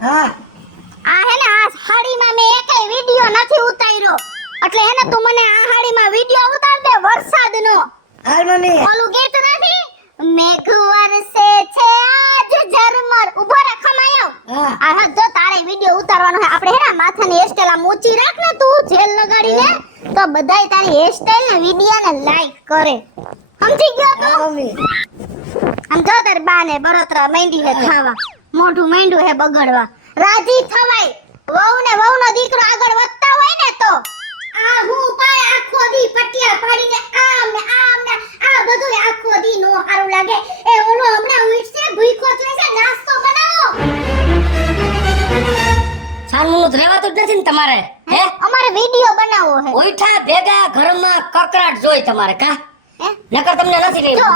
હા આ હે ને આ હાડીમાં મે એકેય વિડિયો નથી ઉતાર્યો એટલે હે ને તું મને આ હાડીમાં વિડિયો ઉતાર દે વરસાદનો હાલ મમ્મી ઓલું ગીત નથી મેઘ વરસે છે આજ ઝરમર ઉભો રે ખમાયો હા આ હા જો તારે વિડિયો ઉતારવાનો હે આપણે હે ને માથાની હેરસ્ટાઈલ આ મોચી રાખ ને તું જેલ લગાડીને તો બધાય તારી હેરસ્ટાઈલ ને વિડિયો ને લાઈક કરે સમજી ગયો તું હા મમ્મી આમ જો તાર બાને બરોતરા માંડી હે ખાવા મોઢું માંડ્યું હે બગડવા રાજી થવાય વહુનો દીકરો આગળ વધતા હોય ને તો આ હું પાય આખો દી પટિયા પાડીને આમ ને આ બધું આખો દી નો હારું લાગે એ ઓલો હમણાં ઉઠશે ભૂખો છે નાસ્તો બનાવો સાનું રહેવાતું જ નથી ને તમારે હે અમારે વિડિયો બનાવવો હે ઓઈઠા ભેગા ઘરમાં કકરાટ જોઈ તમારે કા હે નકર તમને નથી રહી જો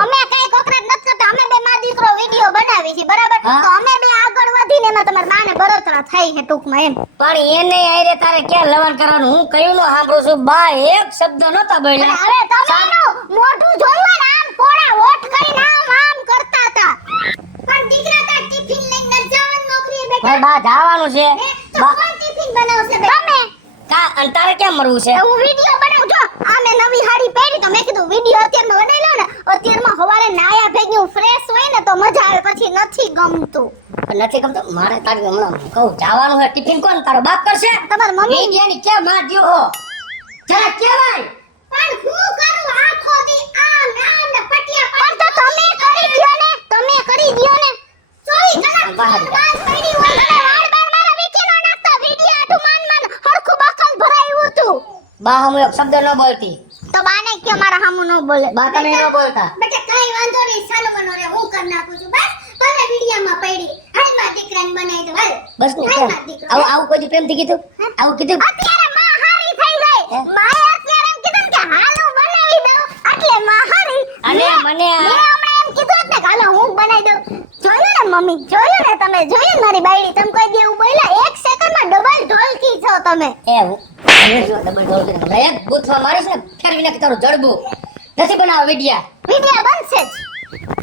અમે કઈ કોકરાટ નથી કરતા અમે બે માં દીકરો વિડિયો બનાવી છે બરાબર હા. તો અમે બે આગળ વધીને એમાં તમાર બાને બરોતરા થાય છે ટૂંકમાં એમ પણ એને આયરે તારે ક્યાં લવણ કરવાનું હું કયું નો સાંભળું છું બા એક શબ્દ નતા બોલ્યા હવે તમે એનું મોઢું જોયું ને આમ કોણા વોટ કરીને આમ કરતા હતા પણ દીકરા તા ટિફિન લઈને ન જવાનું નોકરીએ બેઠા બા જવાનું છે તો કોણ ટિફિન બનાવશે તમે કા અને તારે ક્યાં મરવું છે હું વિડિયો બનાવું જો આ મેં નવી હાડી પહેરી તો મેં કીધું વિડિયો અત્યારમાં બનાવી લો ને અત્યારમાં હવારે નાયા ભેગી ફ્રેશ હોય ને તો મજા આવે પછી નથી ગમતું નથી ગમતો મારે તારી હમણાં કહું જવાનું છે ટિફિન કોણ તારો બાપ કરશે તમાર મમ્મી મીડિયાની ક્યાં માં દ્યો હો જરા કેવાય પણ હું કરું આખો દી આમ ને પટિયા પણ તો તમે કરી દ્યો ને તમે કરી દ્યો ને 24 કલાક બાદ પડી હોય ને વાળ મારા વિકી નો નાખતો વિડિયો આટુ માન હરખું બકલ ભરાયું હતું બા હું એક શબ્દ ન બોલતી તો બાને કે મારા હામુ ન બોલે બા તમે ન બોલતા બેટા કાઈ વાંધો નહીં સાલો મનો રે હું કર નાખું છું બસ ભલે વિડિયામાં પડી હાલ માં દીકરાને બનાવી દો હાલ બસ ને આવું કોઈ દી પ્રેમથી કીધું આવું કીધું અત્યારે માં હારી થઈ ગઈ માએ અત્યારે એમ કીધું કે હાલ હું બનાવી દઉં એટલે માં હારી અને મને મેં હમણાં એમ કીધું ને કે હાલો હું બનાવી દઉં જોયું ને મમ્મી જોયું ને તમે જોયું ને મારી બાયડી તમે કોઈ દી એવું બોલ્યા એક સેકન્ડમાં ડબલ ઢોલકી છો તમે એ હું હવે જો ડબલ ઢોલ કરીને એક બૂથવા મારીશ ને ફેરવી નાખી તારું જડબું નથી બનાવ વિડિયા વિડિયા બનશે જ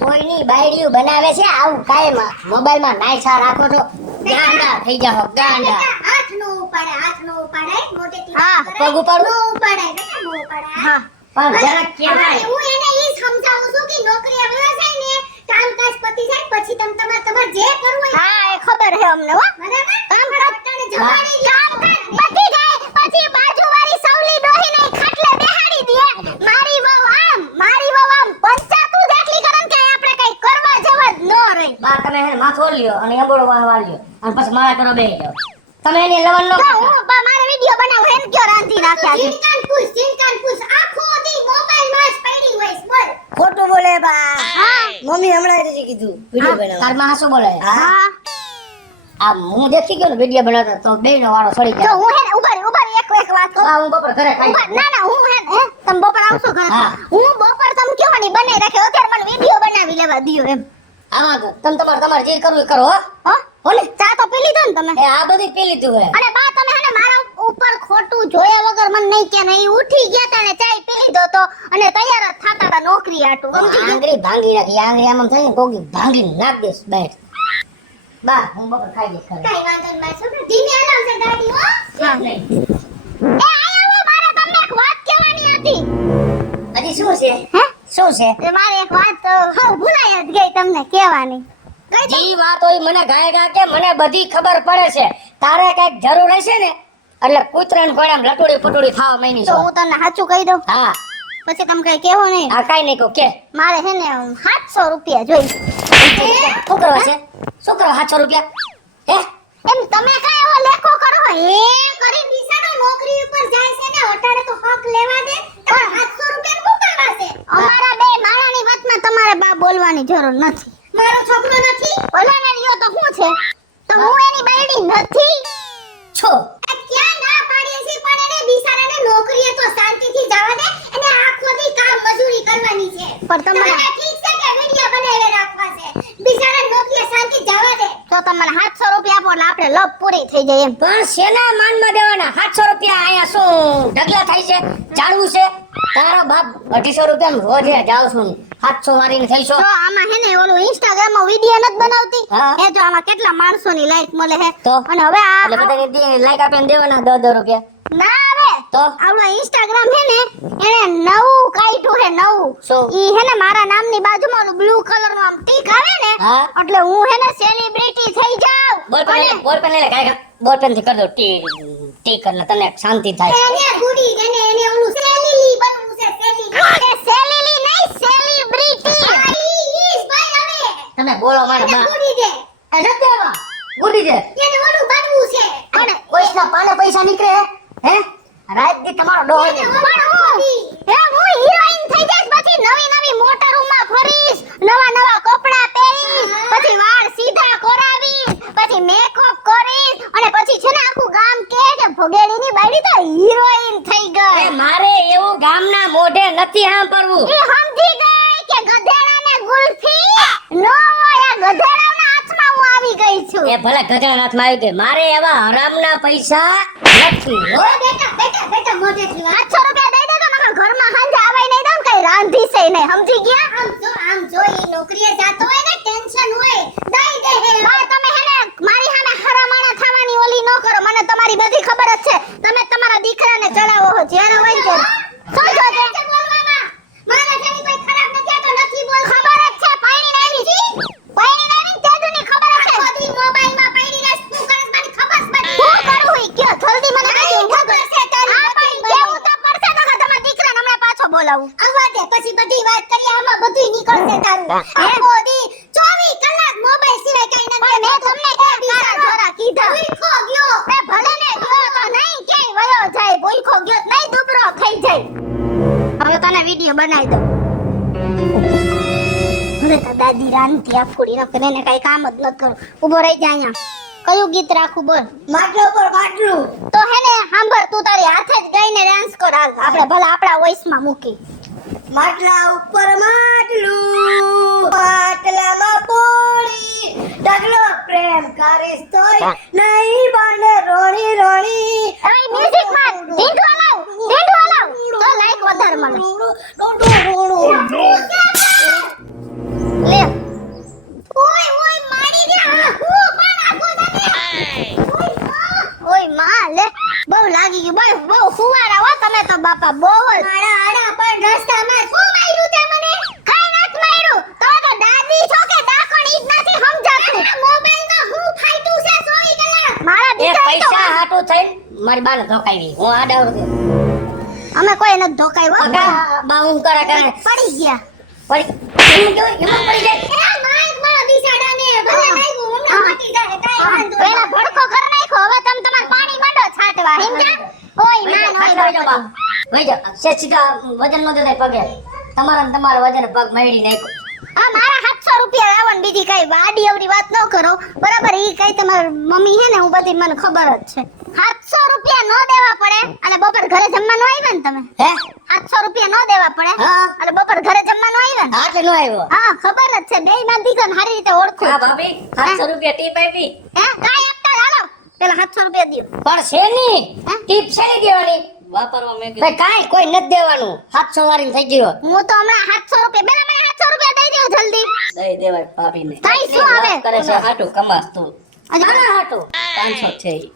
કોઈની બાયડીઓ બનાવે છે આવું કાયમ મોબાઈલમાં નાયસા રાખો છો ગાંડા થઈ જાઓ ગાંડા હાથ નો ઉપાડે મોટેથી હા પગ ઉપાડું નો ઉપાડે બેટા નો ઉપાડે હા પણ જરા કેવાય હું એને ઈ સમજાવું છું કે નોકરી આવે છે ને કામકાજ પતી જાય પછી તમે તમાર જે કરવું હોય હા એ ખબર છે અમને હો બરાબર કામ કરતાને જમાડી કામ પતી જાય પછી બાજુવાળી સવલી ડોહીને ખાટલે બેહાડી દે મારી વહુ આમ પંચાતું દેખલી કરન કે આપણે કઈ કરવા જેવા જ ન રહી બા તમે એને માથો લ્યો અને એંબોડો વાહવા લ્યો અને પછી મારા કરો બેહી જાઓ તમે એને લવણ નો હું મારે વિડિયો બનાવ હેન કયો રાંધી નાખ્યા છે ચિંતાન પૂછ આખો દી મોબાઈલ માં જ પડી હોય બોલ ખોટું બોલે બા હા મમ્મી હમણાં જ કીધું વિડિયો બનાવ તાર માં હાસુ બોલે હા આ હું દેખી ગયો ને વિડિયો બનાવતો તો બેયનો વાળો સડી જો જાય હું હે ઉભર એક વાત કહું હા હું બપોર ઘરે ખાઈ ના હું હે તમે બપોર આવશો ઘરે હા. હું બપોર તમે કયો ની બનાવી રાખે અત્યારે મને વિડિયો બનાવી લેવા દિયો એમ આમાં તો તમારે જે કરવું એ કરો હો હો હોને ચા તો પી લીધો ને તમે એ આ બધી પી લીધું હે અને બા તમે હે ને મારા ઉપર ખોટું જોયા વગર મને નહીં કે નહીં ઉઠી ગયા તા ને ચાય પી લીધો તો અને તૈયાર જ થાતા તા નોકરી આટું સમજી ગયા આંગળી ભાંગી નાખી આંગળી આમ થાય ને કોકી ભાંગી નાખ દેસ બેઠ બા હું બપોર ખાઈ જઈશ ઘરે કઈ વાંધો નહીં બા છોકરા ધીમે હલાવશે ગાડી હો એમ નહીં. એ આયા મારે તમને એક વાત કહેવાની હતી હજી શું છે હે શું છે એ મારી એક વાત હા ભૂલાઈ જ ગઈ તમને કહેવાની કઈ દઉં? જી વાત હોય મને ગાય કે મને બધી ખબર પડે છે તારે કઈક જરૂર હશે ને એટલે કૂતરાને ઘોડામ લટોડી પટોડી ખાવા માંડી તો છો હું તને સાચું કહી દઉં હા પછી તમે કઈ કહેવો નહીં આ કાઈ નહીં કહું કે મારે છે ને 700 રૂપિયા જોઈ શું કરવા છે શું કરવા 700 રૂપિયા હે એમ તમે કઈ એવો લેખો કરો હે કરી દિશાનો નોકરી ઉપર જાય છે ને ઓટાડે તો હક લેવા દે પણ 700 રૂપિયા નું કરવા છે અમારા બે માળાની વાતમાં તમારે બા બોલવાની જરૂર નથી મારો છોકરો નથી ઓલાને લ્યો તો શું છે તો હું એની બાયડી નથી છો ક્યાં ના પાડીએ છે પણ એને બિચારાને નોકરીએ તો શાંતિથી જવા દે અને આખો દી કામ મજૂરી કરવાની છે પણ તમારે ઠીક છે કે વિડિયો બનાવીને રાખવા છે બિચારા નોકરીએ શાંતિ જવા દે તો તમને 700 રૂપિયા આપો એટલે આપણે લપ પૂરી થઈ જાય એમ પણ શેના માનમાં દેવાના 700 રૂપિયા અહીંયા શું ઢગલા થાય છે જાળવું છે તારો બાપ 250 રૂપિયા રોજે જાવ છું 700 વારીને થઈશો. તો આમાં હે ને ઓલું Instagram માં વિડિયો નથી બનાવતી હા. એ જો આમાં કેટલા માણસોની લાઈક મળે હે તો? અને હવે એટલે બધાને લાઈક આપીને દેવાના 10 રૂપિયા. ના હવે તો આવડો Instagram હે ને એને નવું કાઢ્યું હે નવું શું? ઈ હે ને મારા નામની બાજુમાં ઓલું બ્લુ કલર નું આમ ટીક આવે ને હા. એટલે હું હે ને સેલિબ્રિટી થઈ જાઉં બોલપેન લઈ લે કાંઈ બોલપેન થી કર દો ટી કર તને શાંતિ થાય. એને ગુડી એને ઓલું સેલિલી બનવું છે સેલિલી સેલિલી નહીં સેલિબ્રિટી ઈસ ભાઈ હવે તમે બોલો મારા બા. ગુડી દે એ નથી દેવા. ગુડી દે. એને ઓલું બનવું છે અને કોઈના પાને પૈસા નીકળે હે રાત દી તમારો ડોહો એને ઓલું હે હું હિરોઈન થઈ જઈશ પછી નવી નવી મોટરોમાં ફરીશ નવા કપડાં પહેરીશ પછી વાળ સીધા કરાવીશ પછી મેકઅપ કરીશ અને પછી છે ને આખું ગામ કહે કે ભોગેડીની બાયડી તો હિરોઈન થઈ એ ગઈ મારે એવું ગામના મોઢે નથી સાંભળવું. એ સમજી ગઈ કે ગધેડાને ગુલ્ફી નો હોય આ ગધેડાના હાથમાં હું આવી ગઈ છું એ ભલે ગધેડા હાથમાં આવી ગઈ મારે એવા હરામના પૈસા નથી હો. ઓ બેટા મોઢેથી 800 રૂપિયા દઈ દે તો મારા ઘરમાં હાંજે આવાય નહીં દઉં કઈ રાંધીશે નહીં સમજી ગયા આમ જો ઈ નોકરીએ જાતો હોય ને ટેન્શન હોય દઈ દે હે હવે તમે હે ને મારી સામે હરામાણા થવાની ઓલી ન કરો મને તમારી બધી ખબર જ છે તમે તમારા દીકરાને ચડાવો છો જ્યારે હોય ત્યારે શું જો છે બોલવામાં મારા જેની કોઈ ખરાબ નથી તો નથી બોલ ખબર જ છે પૈણી નાવી તેદુની ખબર જ છે બધી મોબાઈલમાં પૈણી ને શું કરે મને ખબર જ બધી શું કરું ઈ કયો જલ્દી મને કહી ખબર છે તારી આ પણ કેવું તો પડશે તો તમારા દીકરાને હમણાં પાછો બોલાવું આવવા દે પછી બધી વાત કરીએ આમાં બધું નીકળશે તારું હે મોદી 24 કલાક મોબાઈલ સિવાય કઈ નથી મેં તમને કારા જોરા કીધા ભૂખો ગયો એ ભલે ને ગયો તો નહીં કે વયો જાય ભૂખો ગયો નહીં દુબરો થઈ જાય હવે તને વિડિયો બનાવી દઉં હવે તો દાદી રાંધી આ ફૂડી ન કરે ને કઈ કામ જ ન કરું ઊભો રહી જા અહીંયા કયું ગીત રાખું બોલ માટલા ઉપર માટલું. તો હે ને સાંભળ તું તારી હાથે જ ગાઈને ડાન્સ કર હાલ આપણે ભલા આપણા વોઇસ માં મૂકી માટલા ઉપર માટલું માટલામાં પોળી ઢગલો પ્રેમ કરીશ તોય નહીં બને રોણી રોણી. હવે મ્યુઝિક માં ઢીંડો હલાવ તો લાઈક વધારે મળે લે ઓય મારી ગયા હું પણ આખો તને ઓય માં લે બહુ લાગી ગયું બહુ ફુવારા હો તમે તો બાપા બહુ મારા આડા પણ રસ્તામાં શું માર્યું તે મને કાઈ નત માર્યું તો દાદી છો કે ડાકણ ઈ જ નથી સમજાતું મોબાઈલ માં હું ફાઈટું છે 24 કલાક મારા એ દીકરા પૈસા હાટું થઈને મારી બાને ધોકાવી હું આડા અમે કોઈ નથી ધોકાવ્યો બા હું કરે પડી ગયા પડી એમ જો એમ પડી જાય. એ માઈક મારા બિસાડાને ભલે નાખ્યું હમણાં મટી જાય કાઈ વાંધો પેલા ભડકો કર નાખ્યો હવે તમે તમાર પાણી માંડો છાંટવા સમજ્યા ઓય માન ઓય બાપા વઈ જાઓ સીધા વજન નો દેતા પગે તમારા ને તમારા વજન પગ મેળી નાખ્યો. આ મારા 700 રૂપિયા લાવન બીજી કઈ વાડી અવરી વાત ન કરો બરાબર ઈ કઈ તમાર મમ્મી હે ને હું બધી મને ખબર જ છે 700 રૂપિયા નો દેવા પડે અને બપોર ઘરે જમવાનું આવ્યા ને તમે હે 700 રૂપિયા નો દેવા પડે હા. અને બપોર ઘરે જમવાનું આવ્યા ને આટલે નો આવ્યો. હા ખબર જ છે બેય માં દીકરાને સારી રીતે ઓળખું હા ભાભી 700 રૂપિયા ટીપ આપી હે કાઈ આપતા હાલો પેલા 700 રૂપિયા દ્યો પણ શેની હે? ટીપ શેની દેવાની વાપરવા મે કીધું કાઈ કોઈ નથી દેવાનું 700 વારીને થઈ ગયો. હું તો હમણાં 700 રૂપિયા પેલા મને 700 રૂપિયા દઈ દો જલ્દી દઈ દેવાય ભાભીને. થાય શું હવે? કરે છે હાટું કમાસ તું. હજી ના હાટું 500 છે ઈ.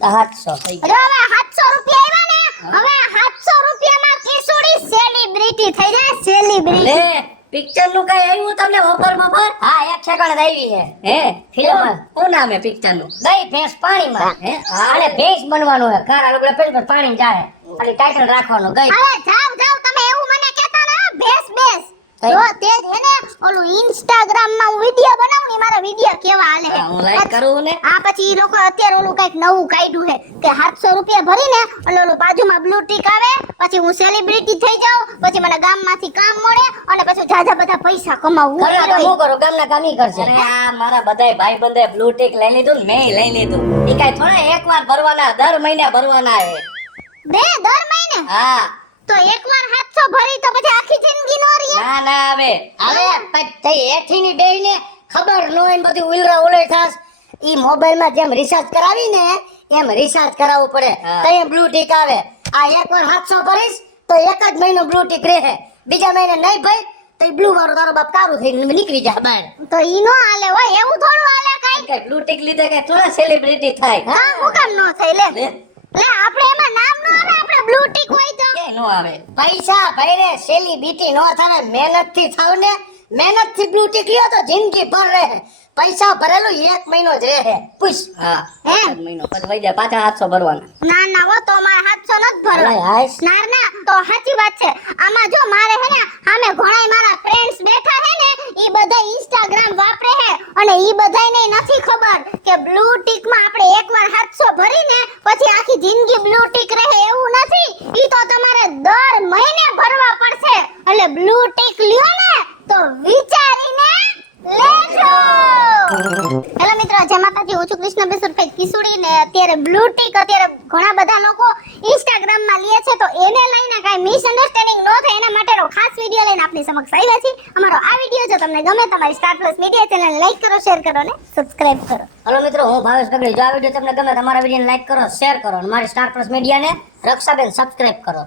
700 થઈ અરે ગયા. હવે 700 રૂપિયા આવ્યા ને હવે 700 રૂપિયામાં કિશોરી સેલિબ્રિટી થઈ જાય સેલિબ્રિટી લે પિક્ચર નું કઈ આવ્યું તમને ઓફર માં હા એક સેકન્ડ આવી છે હે ફિલ્મ શું નામ હે પિક્ચર નું ગઈ ભેંસ પાણીમાં હે આને ભેંસ બનવાનું હે કારા લોકો પેલ પાણી જાય ખાલી ટાઇટલ રાખવાનું ગઈ હવે જાવ તમે એવું મને કહેતા ના બેસ કઈ? તો તે જ હે ને ઓલું Instagram માં હું વિડિયો બનાવું ને મારા વિડિયો કેવા હાલે હા, હું like કરું ને. આ પછી ઈ લોકો અત્યારે ઓલું કઈક નવું કાઢ્યું છે કે 700 રૂપિયા ભરીને ઓલું બાજુમાં બ્લુ ટિક આવે પછી હું સેલિબ્રિટી થઈ જાઉં પછી મને ગામમાંથી કામ મળે અને પછી જાજા બધા પૈસા કમાવું કરે તો હું કરું ગામના કામ ઈ કરશે અરે આ મારા બધાય ભાઈ બંધે બ્લુ ટિક લઈ લીધું ને મેં લઈ લીધું ઈ કાઈ થોડા એકવાર ભરવાના દર મહિને ભરવાના હે દર મહિને હા તો એકવાર 700 ભરી તો પછી આખી જિંદગી નો રહી ના ના હવે પછી એઠીની બેયને ખબર ન હોય ને બધી ઉલરા ઉલર થાસ ઈ મોબાઈલમાં જેમ રિચાર્જ કરાવી ને એમ રિચાર્જ કરાવવું પડે તો એ બ્લુ ટિક આવે આ એકવાર 700 ભરીશ તો એક જ મહિનો બ્લુ ટિક રહે બીજા મહિને નહીં ભાઈ તો ઈ બ્લુ વાળો તારો બાપ કારું થઈને નીકળી જાય બહાર. તો ઈ નો હાલે હોય, એવું થોડું હાલે કાઈ. કે બ્લુ ટિક લીધે કે થોડા સેલિબ્રિટી થાય. હા હું કામ નો થઈ લે. લે, લે આપણે એમાં નામ નો આવે, આપણે બ્લુ ટિક હોય તો. કે નો આવે. પૈસા ભરે સેલિબ્રિટી નો થાય, મહેનત થી થાવ ને, મહેનત થી બ્લુ ટિક લ્યો તો જિંદગી ભર રહે. પૈસા ભરેલું 1 મહિનો જ રહે. પૂછ. હા, હે? 1 મહિનો પછી વઈ જાય, પાછા 700 ભરવાના. ના ના હો, તો મારે 700 નથી ભરવા. અલા હાશ. ના ના તો સાચી વાત છે. આમાં જો મારે હે ને સામે ઘણાય મારા ફ્રેન્ડ્સ બેઠા હે ને, ઈ બધા ઇન્સ્ટાગ્રામ વાપરે હે અને ઈ બધાયને નથી ખબર કે બ્લુ ટિક માં આપણે એકવાર 700 ભરીને પછી આખી જિંદગી બ્લુ ટિક રહે એવું નથી. ઈ તો તમારે દર મહિને ભરવા પડશે. એટલે બ્લુ ટિક લ્યો ને તો વિચારીને લેજો. હેલો મિત્રો, જય માતાજી. હું છું કૃષ્ણ બેસુરભાઈ કિસુડી ને અત્યારે બ્લુ ટિક અત્યારે ઘણા બધા લોકો ઇન્સ્ટાગ્રામ માં લે છે, તો એને લઈને કાંઈ મિસઅન્ડરસ્ટેન્ડિંગ ન થાય એના માટેનો ખાસ વિડિયો લઈને આપની સમક્ષ આવ્યા છીએ. અમારો આ વિડિયો જો તમને ગમે, તમારી star plus media channel like કરો, શેર કરો અને સબસ્ક્રાઇબ કરો. હલો મિત્રો, હું ભાવેશ ગગડી. જો આ વિડિયો તમને ગમે, તમારા વિડિયોને લાઈક કરો, શેર કરો અને મારી સ્ટાર પ્લસ મીડિયાને રક્ષાબેન સબસ્ક્રાઇબ કરો.